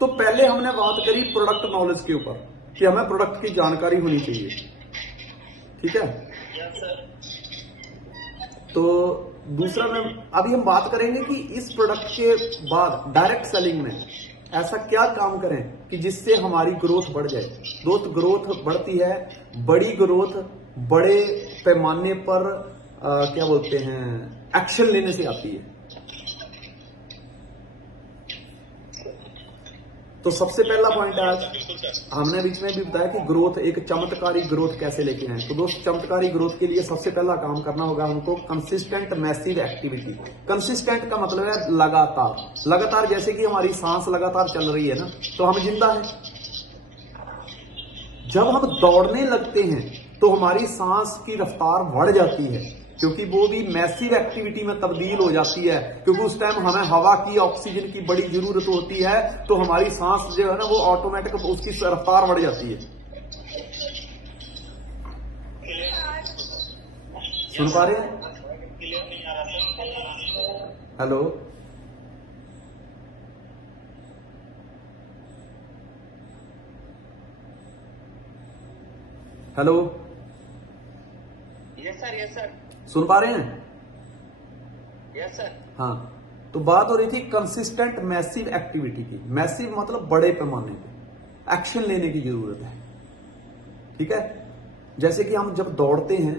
तो पहले हमने बात करी प्रोडक्ट नॉलेज के ऊपर कि हमें प्रोडक्ट की जानकारी होनी चाहिए, ठीक है। तो दूसरा में अभी हम बात करेंगे कि इस प्रोडक्ट के बाद डायरेक्ट सेलिंग में ऐसा क्या काम करें कि जिससे हमारी ग्रोथ बढ़ जाए। दोस्त, ग्रोथ बढ़ती है, बड़ी ग्रोथ बड़े पैमाने पर क्या बोलते हैं, एक्शन लेने से आती है। तो सबसे पहला पॉइंट आज हमने बीच में भी बताया कि ग्रोथ, एक चमत्कारी ग्रोथ कैसे लेके आए। तो दोस्त, चमत्कारी ग्रोथ के लिए सबसे पहला काम करना होगा हमको कंसिस्टेंट मैसिव एक्टिविटी। कंसिस्टेंट का मतलब है लगातार। लगातार जैसे कि हमारी सांस लगातार चल रही है ना, तो हम जिंदा हैं। जब हम दौड़ने लगते हैं तो हमारी सांस की रफ्तार बढ़ जाती है, क्योंकि वो भी मैसिव एक्टिविटी में तब्दील हो जाती है, क्योंकि उस टाइम हमें हवा की, ऑक्सीजन की बड़ी जरूरत होती है। तो हमारी सांस जो है ना वो ऑटोमेटिक उसकी रफ्तार बढ़ जाती है। सुन पा रहे हैं? Hello, hello, yes sir. सुन पा रहे हैं? Yes sir. हाँ, तो बात हो रही थी कंसिस्टेंट मैसिव एक्टिविटी की। मैसिव मतलब बड़े पैमाने पे एक्शन लेने की जरूरत है, ठीक है। जैसे कि हम जब दौड़ते हैं,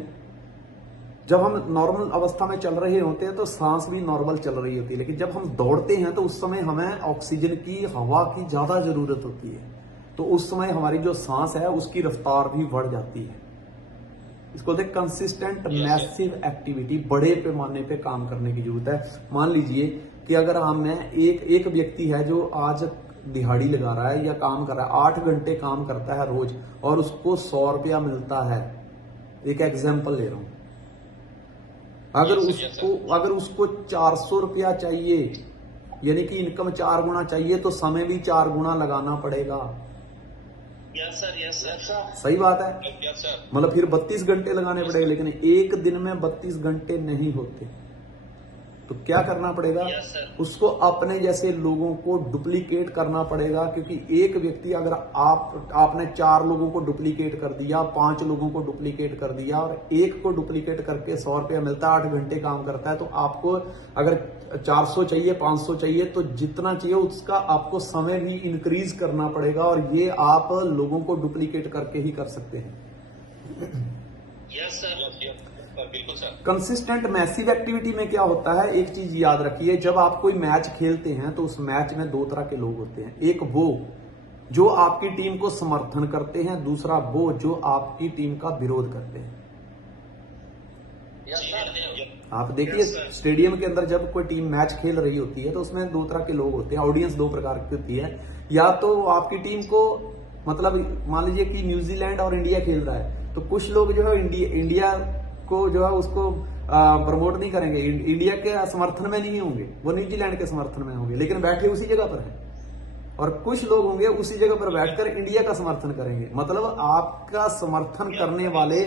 जब हम नॉर्मल अवस्था में चल रहे होते हैं तो सांस भी नॉर्मल चल रही होती है, लेकिन जब हम दौड़ते हैं तो उस समय हमें ऑक्सीजन की, हवा की ज्यादा जरूरत होती है। तो उस समय हमारी जो सांस है उसकी रफ्तार भी बढ़ जाती है। इसको बोलते हैं कंसिस्टेंट मैसिव एक्टिविटी। बड़े पैमाने पे काम करने की जरूरत है। मान लीजिए कि अगर हमें एक व्यक्ति है जो आज दिहाड़ी लगा रहा है या काम कर रहा है, 8 घंटे काम करता है रोज, और उसको 100 रुपया मिलता है। एक एग्जाम्पल ले रहा हूं। अगर उसको 400 रुपया चाहिए, यानी कि इनकम 4 गुना चाहिए, तो समय भी 4 गुना लगाना पड़ेगा। Yes sir. सही बात है। मतलब फिर 32 घंटे लगाने पड़ेंगे, लेकिन एक दिन में 32 घंटे नहीं होते। तो क्या करना पड़ेगा, उसको अपने जैसे लोगों को डुप्लीकेट करना पड़ेगा। क्योंकि एक व्यक्ति, अगर आपने 4 लोगों को डुप्लीकेट कर दिया, 5 लोगों को डुप्लीकेट कर दिया, और एक को डुप्लीकेट करके 100 रुपया मिलता है, 8 घंटे काम करता है, तो आपको अगर 400 चाहिए, 500 चाहिए, तो जितना चाहिए उसका आपको समय भी इंक्रीज करना पड़ेगा। और ये आप लोगों को डुप्लीकेट करके ही कर सकते हैं। Yes sir. बिल्कुल सर। कंसिस्टेंट मैसिव एक्टिविटी में क्या होता है, एक चीज याद रखिए, जब आप कोई मैच खेलते हैं तो उस मैच में 2 तरह के लोग होते हैं। एक वो जो आपकी टीम को समर्थन करते हैं, दूसरा वो जो आपकी टीम का विरोध करते हैं। आप देखिए स्टेडियम के अंदर जब कोई टीम मैच खेल रही होती है तो उसमें 2 तरह के लोग होते हैं। ऑडियंस 2 प्रकार की होती है। या तो आपकी टीम को, मतलब मान लीजिए कि न्यूजीलैंड और इंडिया खेल रहा है, तो कुछ लोग जो है इंडिया को जो है उसको प्रमोट नहीं करेंगे, इंडिया के समर्थन में नहीं होंगे, वो न्यूजीलैंड के समर्थन में होंगे, लेकिन बैठे उसी जगह पर है। और कुछ लोग होंगे उसी जगह पर बैठकर इंडिया का समर्थन करेंगे। मतलब आपका समर्थन करने वाले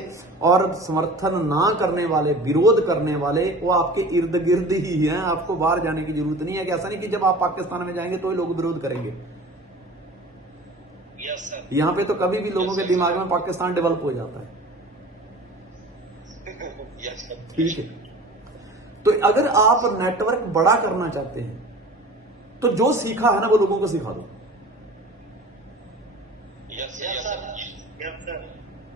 और समर्थन ना करने वाले, विरोध करने वाले, वो आपके इर्द गिर्द ही हैं। आपको बाहर जाने की जरूरत नहीं है। कि ऐसा नहीं कि जब आप पाकिस्तान में जाएंगे तो ये लोग विरोध करेंगे। यहाँ पे तो कभी भी लोगों के दिमाग में पाकिस्तान डेवलप हो जाता है, ठीक है। तो अगर आप नेटवर्क बड़ा करना चाहते हैं तो जो सीखा है ना वो लोगों को सिखा दो।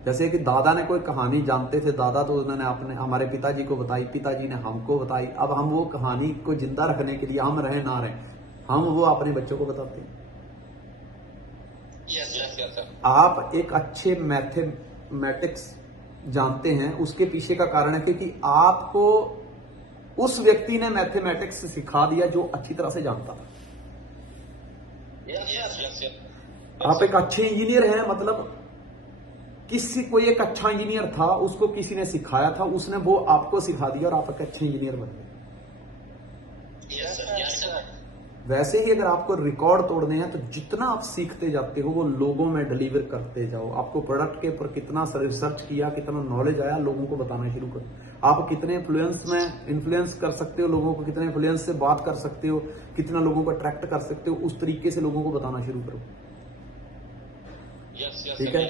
जैसे कि दादा ने कोई कहानी जानते थे, दादा तो उन्होंने अपने हमारे पिताजी को बताई, पिताजी ने हमको बताई। अब हम वो कहानी को जिंदा रखने के लिए, हम रहे ना रहे, हम वो अपने बच्चों को बताते हैं। आप एक अच्छे मैथमेटिक्स जानते हैं, उसके पीछे का कारण है क्योंकि आपको उस व्यक्ति ने मैथमेटिक्स सिखा दिया जो अच्छी तरह से जानता था। आप एक अच्छे इंजीनियर हैं, मतलब कोई एक अच्छा इंजीनियर था, उसको किसी ने सिखाया था, उसने वो आपको सिखा दिया और आप एक अच्छे इंजीनियर बन गए। वैसे ही अगर आपको रिकॉर्ड तोड़ने हैं तो जितना आप सीखते जाते हो वो लोगों में डिलीवर करते जाओ। आपको प्रोडक्ट के ऊपर कितना रिसर्च किया, कितना नॉलेज आया, लोगों को बताना शुरू करो। आप कितने इन्फ्लुएंस कर सकते हो लोगों को, कितने इन्फ्लुएंस से बात कर सकते हो, कितना लोगों को अट्रैक्ट कर सकते हो, उस तरीके से लोगों को बताना शुरू करो। ठीक है,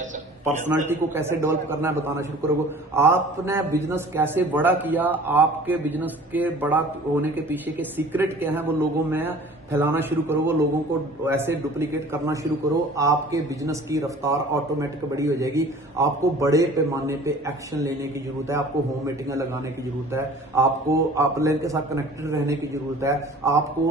पर्सनालिटी को कैसे डेवलप करना है बताना शुरू करोगे। आपने बिजनेस कैसे बड़ा किया, आपके बिजनेस के बड़ा होने के पीछे के सीक्रेट क्या है वो लोगों में फैलाना शुरू करो, वो लोगों को ऐसे डुप्लीकेट करना शुरू करो। आपके बिजनेस की रफ्तार ऑटोमेटिक बड़ी हो जाएगी। आपको बड़े पैमाने पे एक्शन लेने की जरूरत है, आपको होम मीटिंगें लगाने की जरूरत है, आपको अपलाइन के साथ कनेक्टेड रहने की जरूरत है, आपको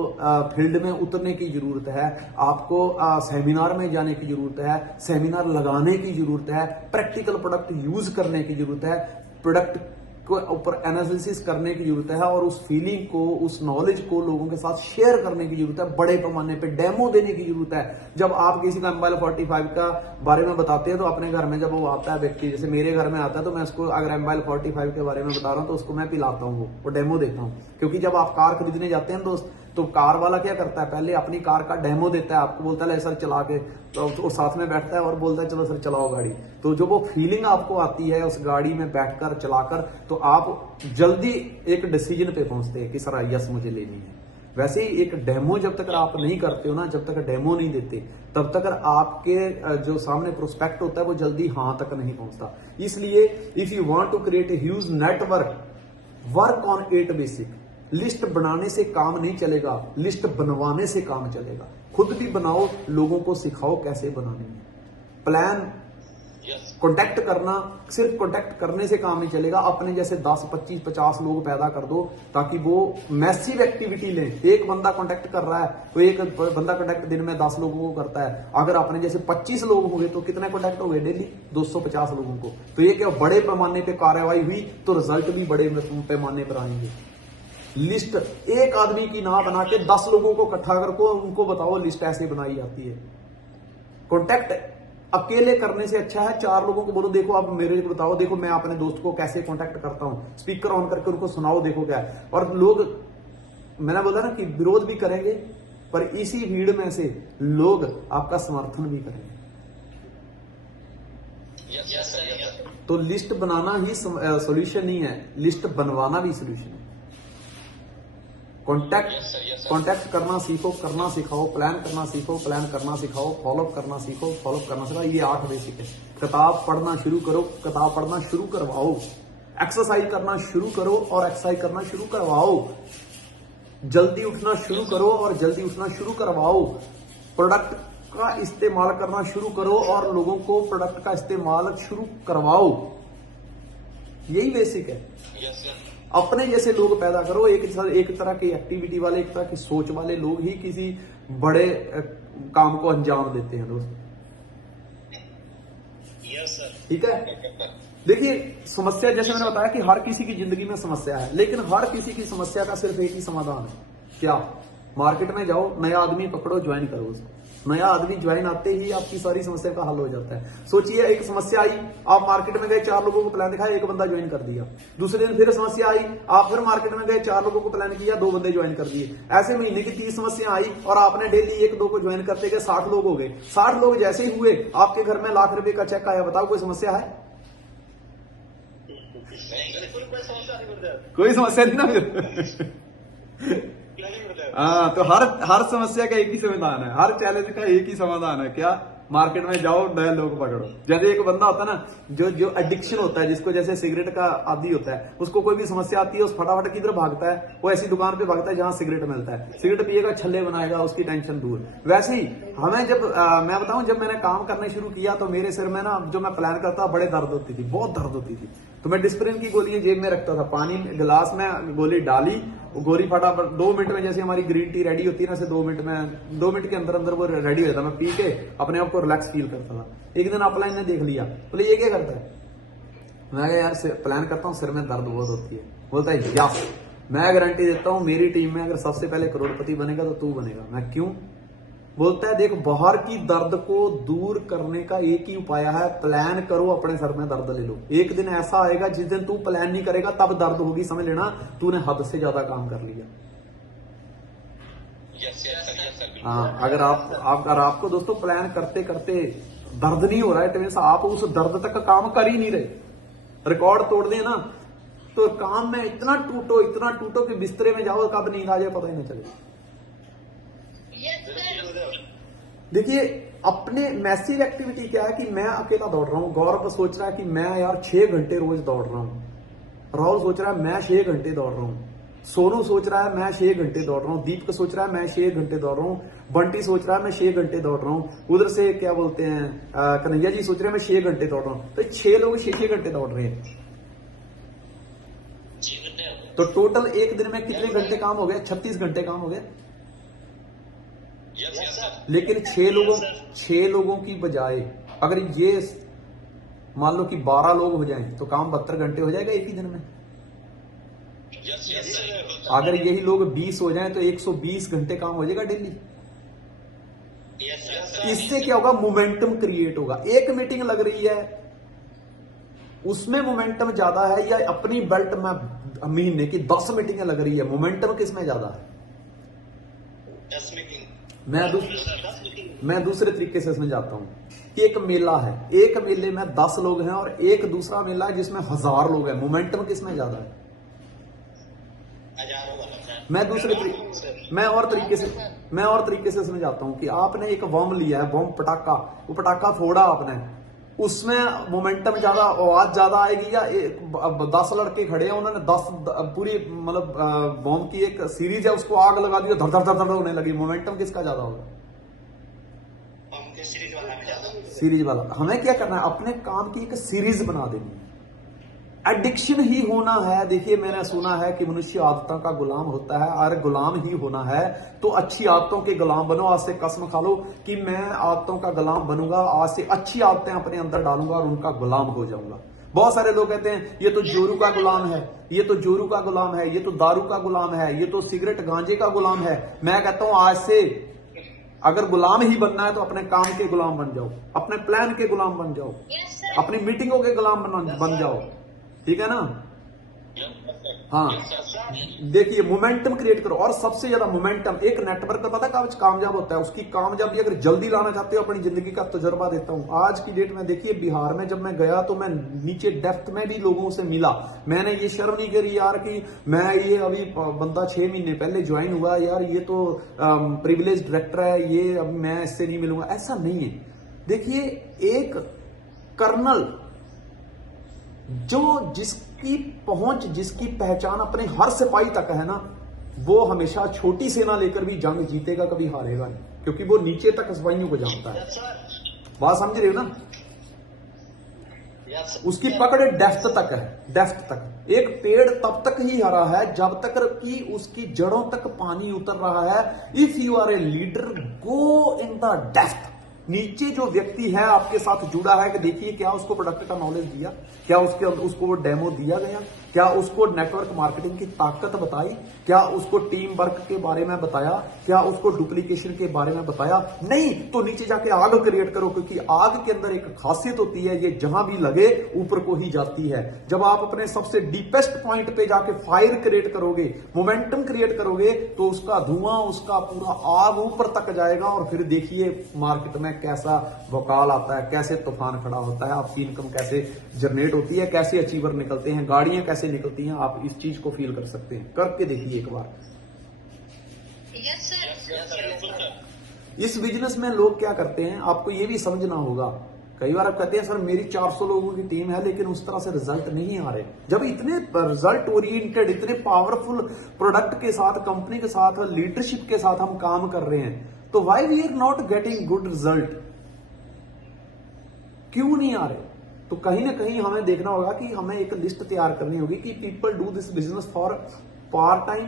फील्ड में उतरने की जरूरत है, आपको सेमिनार में जाने की जरूरत है, सेमिनार लगाने की जरूरत है, प्रैक्टिकल प्रोडक्ट यूज करने की जरूरत है, प्रोडक्ट को ऊपर एनालिसिस करने की जरूरत है और उस फीलिंग को, उस नॉलेज को लोगों के साथ शेयर करने की जरूरत है, बड़े पैमाने पे डेमो देने की जरूरत है। जब आप किसी का मोबाइल 45 का बारे में बताते हैं तो अपने घर में जब वो आता है व्यक्ति, जैसे मेरे घर में आता है तो मैं उसको अगर मोबाइल 45 के बारे में बता रहा हूँ तो उसको मैं पिलाता हूँ, वो डेमो देता हूँ। क्योंकि जब आप कार खरीदने जाते हैं दोस्त तो कार वाला क्या करता है, पहले अपनी कार का डेमो देता है, आपको बोलता है सर चला के, तो साथ में बैठता है और बोलता है चलो सर चलाओ गाड़ी। तो जो वो फीलिंग आपको आती है उस गाड़ी में बैठकर चलाकर, तो आप जल्दी एक डिसीजन पे पहुंचते हैं कि सर यस मुझे लेनी है। वैसे ही एक डेमो जब तक आप नहीं करते हो ना, जब तक डेमो नहीं देते तब तक आपके जो सामने प्रोस्पेक्ट होता है वो जल्दी हाँ तक नहीं पहुंचता। इसलिए if you want to create a huge network, work on 8 basic. List बनाने से काम नहीं चलेगा, लिस्ट बनवाने से काम चलेगा। खुद भी बनाओ, लोगों को सिखाओ कैसे बनानी है। प्लान कांटेक्ट करना, सिर्फ कांटेक्ट करने से काम नहीं चलेगा। अपने जैसे 10, 25, 50 लोग पैदा कर दो ताकि वो मैसिव एक्टिविटी लें। एक बंदा कांटेक्ट कर रहा है तो एक बंदा कांटेक्ट दिन में 10 लोगों को करता है। अगर अपने जैसे 25 लोग होंगे तो कितने कांटेक्ट हो गए डेली? 250 लोगों को। तो ये क्या बड़े पैमाने पे कार्रवाई हुई तो रिजल्ट भी बड़े पैमाने पर आएंगे। लिस्ट एक आदमी की ना बना के 10 लोगों को इकट्ठा करके उनको बताओ लिस्ट ऐसे बनाई जाती है। कांटेक्ट अकेले करने से अच्छा है 4 लोगों को बोलो देखो आप मेरे को बताओ, देखो मैं अपने दोस्त को कैसे कांटेक्ट करता हूं, स्पीकर ऑन करके उनको सुनाओ, देखो क्या है। और लोग, मैंने बोला ना कि विरोध भी करेंगे पर इसी भीड़ में से लोग आपका समर्थन भी करेंगे। तो लिस्ट बनाना ही सॉल्यूशन नहीं है, लिस्ट बनवाना भी सॉल्यूशन है। कॉन्टैक्ट करना सीखो, करना सिखाओ, प्लान करना सीखो, प्लान करना सिखाओ, फॉलोअप करना सीखो, फॉलोअप करना सिखाओ। ये 8 बेसिक है। किताब पढ़ना शुरू करो, किताब पढ़ना शुरू करवाओ, एक्सरसाइज करना शुरू करो और एक्सरसाइज करना शुरू करवाओ, जल्दी उठना शुरू करो और जल्दी उठना शुरू करवाओ, प्रोडक्ट का इस्तेमाल करना शुरू करो और लोगों को प्रोडक्ट का इस्तेमाल शुरू करवाओ। यही बेसिक है। अपने जैसे लोग पैदा करो, एक तरह की एक्टिविटी वाले, एक तरह की सोच वाले लोग ही किसी बड़े काम को अंजाम देते हैं दोस्त। ठीक है, देखिए समस्या जैसे मैंने बताया कि हर किसी की जिंदगी में समस्या है, लेकिन हर किसी की समस्या का सिर्फ एक ही समाधान है। क्या? मार्केट में जाओ, नया आदमी पकड़ो, ज्वाइन करो उसको। नया आदमी ज्वाइन आते ही आपकी सारी समस्या का हल हो जाता है। सोचिए एक समस्या आई, आप मार्केट में गए, 4 लोगों को प्लान दिखाया, एक बंदा ज्वाइन कर दिया। दूसरे दिन फिर समस्या आई, आप फिर मार्केट में गए, 4 लोगों को प्लान किया, 2 बंदे ज्वाइन कर दिए। ऐसे महीने की 30 समस्या आई और आपने डेली 1-2 को ज्वाइन करते गए, 60 लोग हो गए। 60 लोग जैसे ही हुए, आपके घर में लाख रुपए का चेक आया। बताओ कोई समस्या है? कोई समस्या नहीं ना फिर। हाँ, तो हर समस्या का एक ही समाधान है, हर चैलेंज का एक ही समाधान है। क्या? मार्केट में जाओ, नए लोग पकड़ो। जैसे एक बंदा होता है ना जो एडिक्शन होता है, जिसको जैसे सिगरेट का आदी होता है, उसको कोई भी समस्या आती है उस फटाफट किधर भागता है? वो ऐसी दुकान पे भागता है जहां सिगरेट मिलता है, सिगरेट पिएगा, छल्ले बनाएगा, उसकी टेंशन दूर। वैसे ही हमें जब मैं बताऊं, जब मैंने काम करना शुरू किया तो मेरे सिर में ना, जो मैं प्लान करता बड़े दर्द होती थी, बहुत दर्द होती थी। तो मैं डिस्प्रिन की गोलियां जेब में रखता था, पानी गिलास में गोली डाली, वो गोली फटाफट 2 मिनट में, जैसे हमारी ग्रीन टी रेडी होती है ना, से 2 मिनट के अंदर अंदर वो रेडी हो जाता। मैं पी के अपने आप को रिलैक्स फील करता था। एक दिन अपलाइन ने देख लिया, बोले ये क्या करता है? मैं यार प्लान करता हूँ, सिर में दर्द बहुत होती है। बोलता है यस, मैं गारंटी देता हूँ मेरी टीम में अगर सबसे पहले करोड़पति बनेगा तो तू बनेगा। मैं क्यों? बोलता है देख, बाहर की दर्द को दूर करने का एक ही उपाय है, प्लान करो, अपने सर में दर्द ले लो। एक दिन ऐसा आएगा जिस दिन तू प्लान नहीं करेगा तब दर्द होगी, समझ लेना तूने हद से ज्यादा काम कर लिया। हाँ, अगर आपको दोस्तों प्लान करते करते दर्द नहीं हो रहा है तो मीन्स आप उस दर्द तक काम कर ही नहीं रहे। रिकॉर्ड तोड़ दें ना तो काम में इतना टूटो कि बिस्तरे में जाओ कब नींद आ जाए पता ही नहीं चले। देखिए अपने मैसिव एक्टिविटी क्या है कि मैं अकेला दौड़ रहा हूं, गौरव सोच रहा है कि मैं यार 6 घंटे रोज दौड़ रहा हूं, राहुल सोच रहा है मैं 6 घंटे दौड़ रहा हूं, सोनू सोच रहा है मैं 6 घंटे दौड़ रहा हूं, दीपक सोच रहा है मैं 6 घंटे दौड़ रहा हूं, बंटी सोच रहा है मैं 6 घंटे दौड़ रहा हूं, उधर से क्या बोलते हैं कन्हैया जी सोच रहे हैं मैं 6 घंटे दौड़ रहा हूं। तो 6 लोग 6 घंटे दौड़ रहे हैं तो टोटल एक दिन में कितने घंटे काम हो गए? 36 घंटे काम हो गए। लेकिन 6 लोगों की बजाय अगर ये मान लो कि 12 लोग हो जाएं तो काम 72 घंटे हो जाएगा एक ही दिन में। अगर यही लोग 20 हो जाएं तो 120 घंटे काम हो जाएगा डेली। इससे क्या होगा? मोमेंटम क्रिएट होगा। एक मीटिंग लग रही है उसमें मोमेंटम ज्यादा है या अपनी बेल्ट में महीने की 10 मीटिंगें लग रही है, मोमेंटम किसमें ज्यादा है? मैं दूसरे तरीके से समझाता हूं कि एक मेला है, एक मेले में 10 लोग हैं और एक दूसरा मेला है जिसमें 1000 लोग हैं, मोमेंटम किसमें ज्यादा है? मैं और तरीके से समझाता हूं कि आपने एक बम लिया है, बम पटाखा, वो पटाखा फोड़ा आपने, उसमें मोमेंटम ज्यादा, आवाज ज्यादा आएगी या 10 लड़के खड़े हैं उन्होंने 10 पूरी मतलब बम की एक सीरीज है उसको आग लगा दी, धड़ धड़ धड़ धड़ होने लगी, मोमेंटम किसका ज्यादा होगा? सीरीज वाला। हमें क्या करना है? अपने काम की एक सीरीज बना देनी है। एडिक्शन ही होना है। देखिए मैंने सुना है कि मनुष्य आदतों का गुलाम होता है, अगर गुलाम ही होना है तो अच्छी आदतों के गुलाम बनो। आज से कसम खा लो कि मैं आदतों का गुलाम बनूंगा, आज से अच्छी आदतें अपने अंदर डालूंगा और उनका गुलाम हो जाऊंगा। बहुत सारे लोग कहते हैं ये तो जोरू का गुलाम है, ये तो जोरू का गुलाम है, ये तो दारू का गुलाम है, ये तो सिगरेट गांजे का गुलाम है। मैं कहता हूं आज से अगर गुलाम ही बनना है तो अपने काम के गुलाम बन जाओ, अपने प्लान के गुलाम बन जाओ, अपनी मीटिंगों के गुलाम बन जाओ। ठीक है ना? हाँ, देखिए मोमेंटम क्रिएट करो। और सबसे ज्यादा मोमेंटम एक नेटवर्क का पता कब कामयाब होता है? उसकी कामयाबी अगर जल्दी लाना चाहते हो, अपनी जिंदगी का तजुर्बा देता हूं। आज की डेट में देखिए बिहार में जब मैं गया तो मैं नीचे डेप्थ में भी लोगों से मिला। मैंने ये शर्म नहीं करी यार कि मैं ये अभी बंदा 6 महीने पहले ज्वाइन हुआ यार, ये तो प्रिविलेज डायरेक्टर है, ये अब मैं इससे नहीं मिलूंगा, ऐसा नहीं है। देखिए एक कर्नल जो जिसकी पहुंच, जिसकी पहचान अपने हर सिपाही तक है ना, वो हमेशा छोटी सेना लेकर भी जंग जीतेगा, कभी हारेगा नहीं, क्योंकि वो नीचे तक सिपाहियों को जानता है। बात समझ रहे हो ना? उसकी पकड़ डेप्थ तक है, डेप्थ तक। एक पेड़ तब तक ही हरा है जब तक कि उसकी जड़ों तक पानी उतर रहा है। If you are a leader go in the depth. नीचे जो व्यक्ति है आपके साथ जुड़ा है कि देखिए क्या उसको प्रोडक्ट का नॉलेज दिया, क्या उसको वो डेमो दिया गया, क्या उसको नेटवर्क मार्केटिंग की ताकत बताई, क्या उसको टीम वर्क के बारे में बताया, क्या उसको डुप्लीकेशन के बारे में बताया? नहीं। तो नीचे जाके आग क्रिएट करो, क्योंकि आग के अंदर एक खासियत होती है, ये जहां भी लगे ऊपर को ही जाती है। जब आप अपने सबसे डीपेस्ट पॉइंट पे जाके फायर क्रिएट करोगे, मोमेंटम क्रिएट करोगे, तो उसका धुआं, उसका पूरा आग ऊपर तक जाएगा। और फिर देखिए मार्केट में कैसा वकाल आता है, कैसे तूफान खड़ा होता है, आपकी इनकम कैसे जनरेट होती है, कैसे अचीवर निकलते हैं, गाड़ियां कैसे निकलती हैं। आप इस चीज को फील कर सकते हैं, करके देखिए एक बार। इस बिजनेस में लोग क्या करते हैं, आपको ये भी समझना होगा। कई बार आप कहते हैं सर मेरी 400 लोगों की टीम है लेकिन उस तरह से रिजल्ट नहीं आ रहे। जब इतने रिजल्ट ओरिएंटेड, इतने पावरफुल प्रोडक्ट के साथ, कंपनी के साथ, लीडरशिप के साथ हम काम कर रहे हैं, तो why we are not getting good result? क्यों नहीं आ रहे? तो कहीं ना कहीं हमें देखना होगा कि हमें एक लिस्ट तैयार करनी होगी कि people do this business for part time,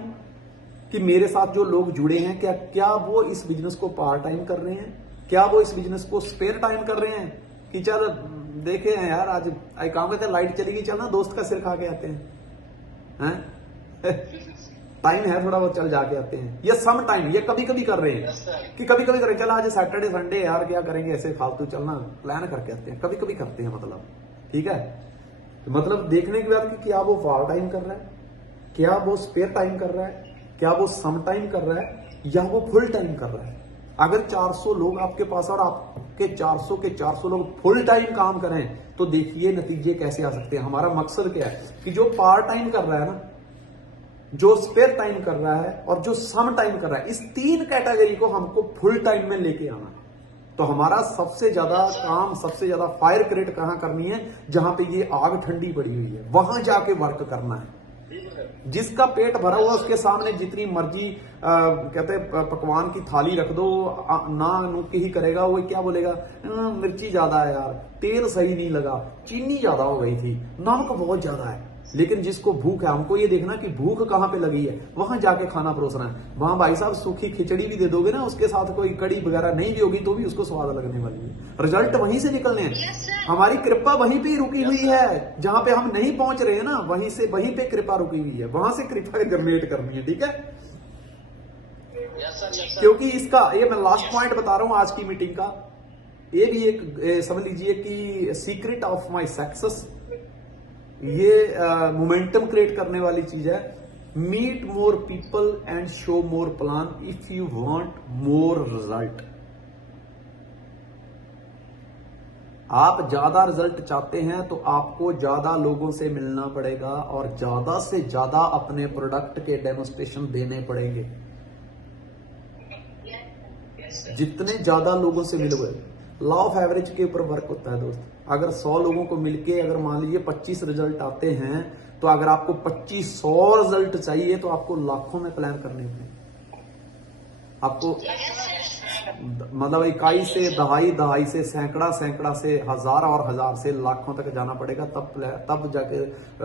कि मेरे साथ जो लोग जुड़े हैं क्या वो इस बिजनेस को पार्ट टाइम कर रहे हैं, क्या वो इस बिजनेस को स्पेयर टाइम कर रहे हैं कि चल देखे हैं यार आज काम करते हैं, लाइट चली गई, चल ना दोस्त का सिर खा के आते हैं टाइम है थोड़ा बहुत, चल जाके आते हैं। या सम टाइम, ये कभी कभी कर रहे हैं कि कभी कभी करें, चल आज सैटरडे संडे यार क्या करेंगे, ऐसे फालतू चलना, प्लान करके आते हैं, कभी कभी करते हैं। मतलब ठीक है, मतलब देखने की बात कि क्या वो पार्ट टाइम कर रहा है, क्या वो स्पेयर टाइम कर रहा है, क्या वो सम टाइम कर रहा है, या वो फुल टाइम कर रहा है। अगर 400 लोग आपके पास और आपके 400 के 400 लोग फुल टाइम काम करें तो देखिए नतीजे कैसे आ सकते हैं। हमारा मकसद क्या है कि जो पार्ट टाइम कर रहा है ना, जो स्पेयर टाइम कर रहा है और जो सम टाइम कर रहा है, इस 3 कैटेगरी को हमको फुल टाइम में लेके आना है। तो हमारा सबसे ज्यादा काम, सबसे ज्यादा फायर क्रिएट कहां करनी है, जहां पे ये आग ठंडी पड़ी हुई है, वहां जाके वर्क करना है। जिसका पेट भरा हुआ उसके सामने जितनी मर्जी कहते पकवान की थाली रख दो, ना नुक ही करेगा। वो क्या बोलेगा, मिर्ची ज्यादा है यार, तेल सही नहीं लगा, चीनी ज्यादा हो गई थी, नमक बहुत ज्यादा है। लेकिन जिसको भूख है, हमको ये देखना कि भूख कहां पे लगी है, वहां जाके खाना परोसना है। वहां भाई साहब सूखी खिचड़ी भी दे दोगे ना, उसके साथ कोई कड़ी वगैरह नहीं भी होगी तो भी उसको स्वाद लगने वाली है। रिजल्ट वहीं से निकलने हैं। हमारी कृपा वहीं पे रुकी हुई है, जहां पे हम नहीं पहुंच रहे हैं ना, वहीं पे कृपा रुकी हुई है, वहां से कृपा जनरेट करनी है। ठीक है, क्योंकि इसका ये मैं लास्ट पॉइंट बता रहा हूं आज की मीटिंग का, ये भी एक समझ लीजिए कि सीक्रेट ऑफ माई सक्सेस, ये मोमेंटम क्रिएट करने वाली चीज है। Meet more people and show more plan if you want more result. आप ज्यादा रिजल्ट चाहते हैं तो आपको ज्यादा लोगों से मिलना पड़ेगा और ज्यादा से ज्यादा अपने प्रोडक्ट के डेमोस्ट्रेशन देने पड़ेंगे। जितने ज्यादा लोगों से मिलोगे, लॉ ऑफ एवरेज के ऊपर वर्क होता है दोस्त। अगर 100 लोगों को मिलके अगर मान लीजिए 25 रिजल्ट आते हैं, तो अगर आपको 2500 रिजल्ट चाहिए तो आपको लाखों में प्लान करने होंगे। आपको मतलब इकाई से दहाई, दहाई से सैकड़ा, सैकड़ा से हजार और हजार से लाखों तक जाना पड़ेगा, तब जाके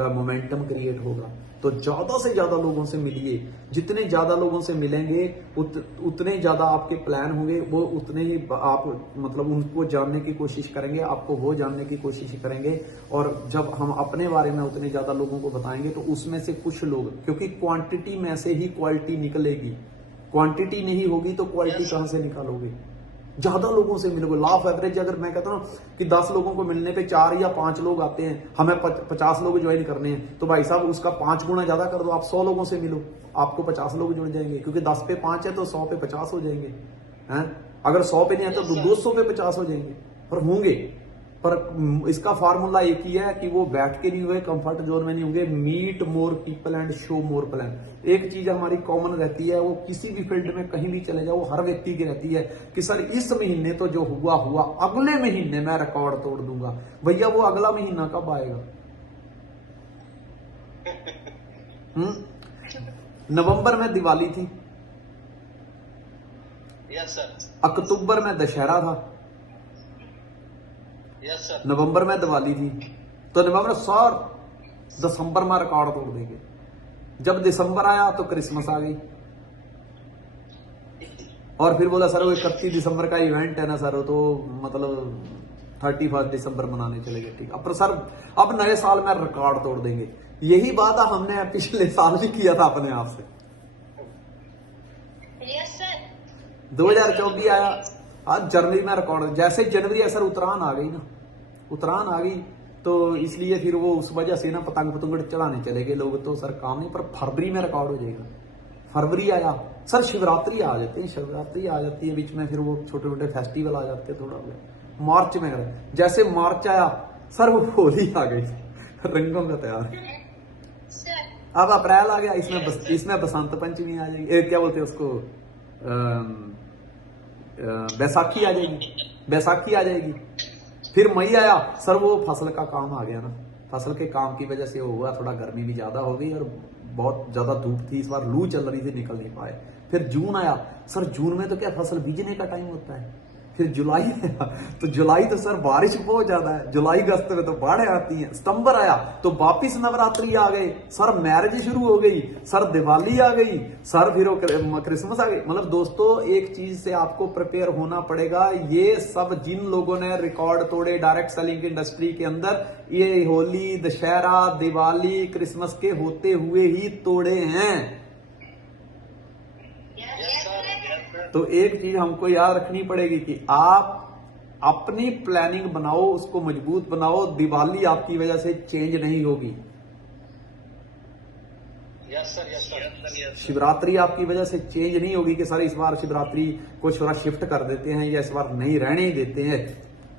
मोमेंटम क्रिएट होगा। तो ज्यादा से ज्यादा लोगों से मिलिए, जितने ज्यादा लोगों से मिलेंगे उतने ज्यादा आपके प्लान होंगे, वो उतने ही आप मतलब उनको जानने की कोशिश करेंगे, आपको वो जानने की कोशिश करेंगे। और जब हम अपने बारे में उतने ज्यादा लोगों को बताएंगे तो उसमें से कुछ लोग, क्योंकि क्वांटिटी में से ही क्वालिटी निकलेगी, क्वांटिटी नहीं होगी तो क्वालिटी कहां से निकालोगे। ज्यादा लोगों से मिलोगे, लॉ ऑफ एवरेज अगर मैं कहता हूं कि 10 लोगों को मिलने पे 4 या 5 लोग आते हैं, हमें 50 लोग ज्वाइन करने हैं, तो भाई साहब उसका 5 गुना ज्यादा कर दो, आप 100 लोगों से मिलो, आपको 50 लोग जुड़ जाएंगे। क्योंकि 10 पे 5 है तो 100 पे 50 हो जाएंगे हैं। अगर 100 पे नहीं है तो 200 पे 50 हो जाएंगे, पर होंगे। पर इसका फार्मूला एक ही है कि वो बैठ के नहीं हुए, कंफर्ट जोन में नहीं होंगे। Meet more people and show more plan. एक चीज हमारी कॉमन रहती है, वो किसी भी फील्ड में कहीं भी चले जाओ, हर व्यक्ति की रहती है कि सर इस महीने तो जो हुआ हुआ, अगले महीने मैं रिकॉर्ड तोड़ दूंगा। भैया वो अगला महीना कब आएगा? नवंबर में दिवाली थी, यस सर, अक्टूबर में दशहरा था, यस सर, नवंबर में दिवाली थी, तो नवंबर सर दिसंबर में रिकॉर्ड तोड़ देंगे। जब दिसंबर आया तो क्रिसमस आ गई, और फिर बोला सर वो 31 दिसंबर का इवेंट है ना सर, तो मतलब 31 दिसंबर मनाने चले गए। ठीक, अब सर अब नए साल में रिकॉर्ड तोड़ देंगे। यही बात हमने पिछले साल भी किया था अपने आप से। यस सर, 2024 आया, आज जनवरी में रिकॉर्ड, जैसे जनवरी है सर उत्तरायण आ गई ना, उत्तरायण आ गई तो इसलिए फिर वो उस वजह से ना पतंग पतंग चढ़ाने चले गए लोग, तो सर काम नहीं। पर फरवरी में रिकॉर्ड हो जाएगा। फरवरी आया सर, शिवरात्रि आ जाती है, शिवरात्रि आ जाती है बीच में, फिर वो छोटे छोटे फेस्टिवल आ जाते हैं थोड़ा। मार्च में जैसे मार्च आया सर, वो होली आ गई, रंगों का त्योहार। अब अप्रैल आ गया, इसमें बसंत पंचमी आ जाएगी, क्या बोलते हैं उसको, बैसाखी आ जाएगी, बैसाखी आ जाएगी। फिर मई आया सर, वो फसल का काम आ गया ना, फसल के काम की वजह से हुआ, थोड़ा गर्मी भी ज्यादा हो गई और बहुत ज्यादा धूप थी इस बार, लू चल रही थी, निकल नहीं पाए। फिर जून आया सर, जून में तो क्या फसल बीजने का टाइम होता है। फिर जुलाई आया तो जुलाई तो सर बारिश बहुत ज्यादा है, जुलाई अगस्त में तो बाढ़ें आती हैं। सितंबर आया तो वापिस नवरात्रि आ गए सर, मैरिज शुरू हो गई सर, दिवाली आ गई सर, फिर क्रिसमस आ गई। मतलब दोस्तों एक चीज से आपको प्रिपेयर होना पड़ेगा, ये सब जिन लोगों ने रिकॉर्ड तोड़े डायरेक्ट सेलिंग इंडस्ट्री के अंदर, ये होली, दशहरा, दिवाली, क्रिसमस के होते हुए ही तोड़े हैं। तो एक चीज हमको याद रखनी पड़ेगी कि आप अपनी प्लानिंग बनाओ, उसको मजबूत बनाओ। दिवाली आपकी वजह से चेंज नहीं होगी। Yes sir, yes sir, yes sir, yes Shivratri आपकी वजह से चेंज नहीं होगी कि सर इस बार शिवरात्रि को थोड़ा शिफ्ट कर देते हैं या इस बार नहीं रहने ही देते हैं,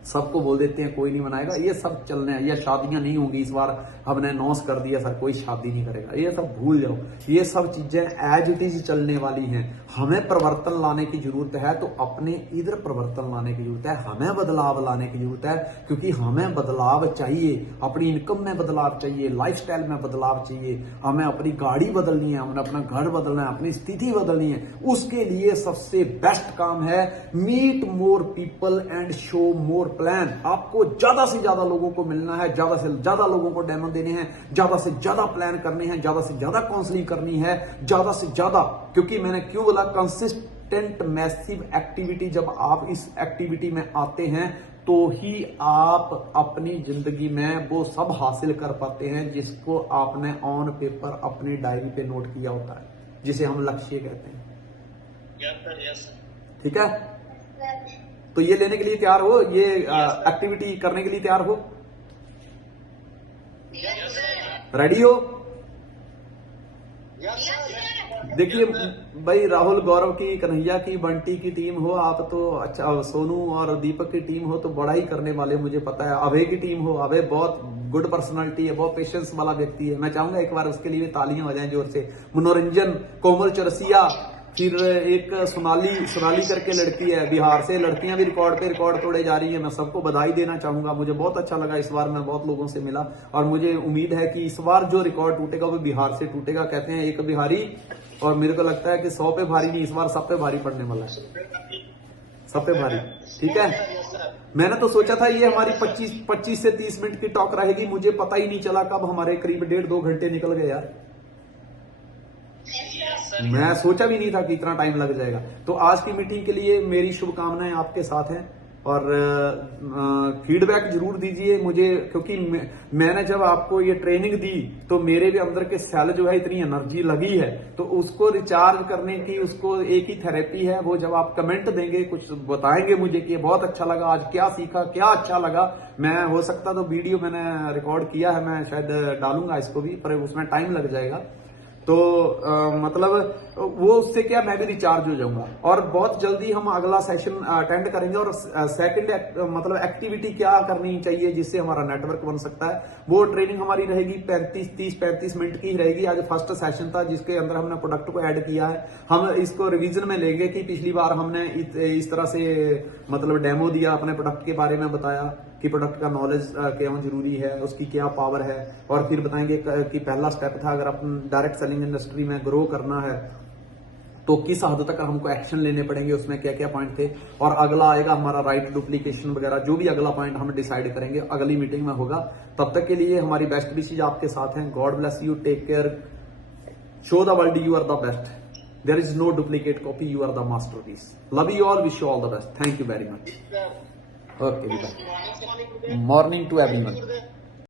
सबको बोल देते हैं कोई नहीं मनाएगा, ये सब चलने हैं, या शादियां नहीं होंगी इस बार, हमने अनाउंस कर दिया सर कोई शादी नहीं करेगा, ये सब भूल जाओ। ये सब चीजें एज इट इज चलने वाली हैं। हमें परिवर्तन लाने की जरूरत है, तो अपने इधर परिवर्तन लाने की जरूरत है, हमें बदलाव लाने की जरूरत है, क्योंकि हमें बदलाव चाहिए, अपनी इनकम में बदलाव चाहिए, लाइफस्टाइल में बदलाव चाहिए, हमें अपनी गाड़ी बदलनी है, हमें अपना घर बदलना है, अपनी स्थिति बदलनी है। उसके लिए सबसे बेस्ट काम है meet more people and show more plan. आपको ज्यादा से ज्यादा लोगों को मिलना है, ज्यादा से ज्यादा लोगों को डेमो देने हैं, ज्यादा से ज्यादा प्लान करने हैं, ज्यादा से ज्यादा काउंसलिंग करनी है, ज्यादा से ज्यादा, क्योंकि मैंने क्यों बोला कंसिस्टेंट मैसिव एक्टिविटी, जब आप इस एक्टिविटी में आते हैं तो ही आप अपनी जिंदगी में वो सब हासिल कर पाते हैं जिसको आपने ऑन पेपर अपनी डायरी पे नोट किया होता है, जिसे हम लक्ष्य कहते हैं। यस सर, यस सर, ठीक है, तो ये लेने के लिए तैयार हो, ये एक्टिविटी करने के लिए तैयार हो, यस सर, रेडी हो? Yes sir. देखिए भाई, राहुल, गौरव की, कन्हैया की, बंटी की टीम हो आप तो अच्छा, सोनू और दीपक की टीम हो तो बड़ा ही करने वाले, मुझे पता है। अभय की टीम हो, अभय बहुत गुड पर्सनालिटी है, बहुत पेशेंस वाला व्यक्ति है, मैं चाहूंगा एक बार उसके लिए तालियां हो जाएं जोर से। मनोरंजन, कोमल चौरसिया, फिर एक सोनाली करके लड़की है बिहार से, लड़कियां भी रिकॉर्ड पे रिकॉर्ड तोड़े जा रही है। मैं सबको बधाई देना चाहूंगा, मुझे बहुत अच्छा लगा इस बार, मैं बहुत लोगों से मिला और मुझे उम्मीद है कि इस बार जो रिकॉर्ड टूटेगा वो बिहार से टूटेगा। कहते हैं एक बिहारी, और मेरे को लगता है कि 100 पे भारी नहीं, इस बार सब पे भारी पड़ने वाला है, सब पे भारी। ठीक है, मैंने तो सोचा था ये हमारी 25 से 30 मिनट की टॉक रहेगी, मुझे पता ही नहीं चला कब हमारे करीब 1.5-2 घंटे निकल गए यार। मैं सोचा भी नहीं था कि इतना टाइम लग जाएगा। तो आज की मीटिंग के लिए मेरी शुभकामनाएं आपके साथ हैं, और फीडबैक जरूर दीजिए मुझे, क्योंकि मैंने जब आपको ये ट्रेनिंग दी तो मेरे भी अंदर के सेल जो है इतनी एनर्जी लगी है, तो उसको रिचार्ज करने की उसको एक ही थेरेपी है, वो जब आप कमेंट देंगे, कुछ बताएंगे मुझे कि बहुत अच्छा लगा, आज क्या सीखा, क्या अच्छा लगा। मैं हो सकता तो वीडियो मैंने रिकॉर्ड किया है, मैं शायद डालूंगा इसको भी, पर उसमें टाइम लग जाएगा। तो मतलब वो उससे क्या, मैं भी रिचार्ज हो जाऊंगा, और बहुत जल्दी हम अगला सेशन अटेंड करेंगे। और सेकंड मतलब एक्टिविटी क्या करनी चाहिए जिससे हमारा नेटवर्क बन सकता है, वो ट्रेनिंग हमारी रहेगी 35 मिनट की ही रहेगी। आज फर्स्ट सेशन था जिसके अंदर हमने प्रोडक्ट को ऐड किया है, हम इसको रिवीजन में लेंगे कि पिछली बार हमने इस तरह से मतलब डेमो दिया, अपने प्रोडक्ट के बारे में बताया कि प्रोडक्ट का नॉलेज क्यों जरूरी है, उसकी क्या पावर है, और फिर बताएंगे कि पहला स्टेप था अगर अपन डायरेक्ट सेलिंग इंडस्ट्री में ग्रो करना है तो किस हद तक हमको एक्शन लेने पड़ेंगे, उसमें क्या क्या पॉइंट थे। और अगला आएगा हमारा राइट डुप्लीकेशन वगैरह, जो भी अगला पॉइंट हम डिसाइड करेंगे अगली मीटिंग में होगा। तब तक के लिए हमारी बेस्ट विशेज आपके साथ हैं। God bless you, take care, show the world you are the best, there is no duplicate copy, you are the masterpiece. Love you all, wish you all the best, thank you very much. Okay, bye. Morning to everyone.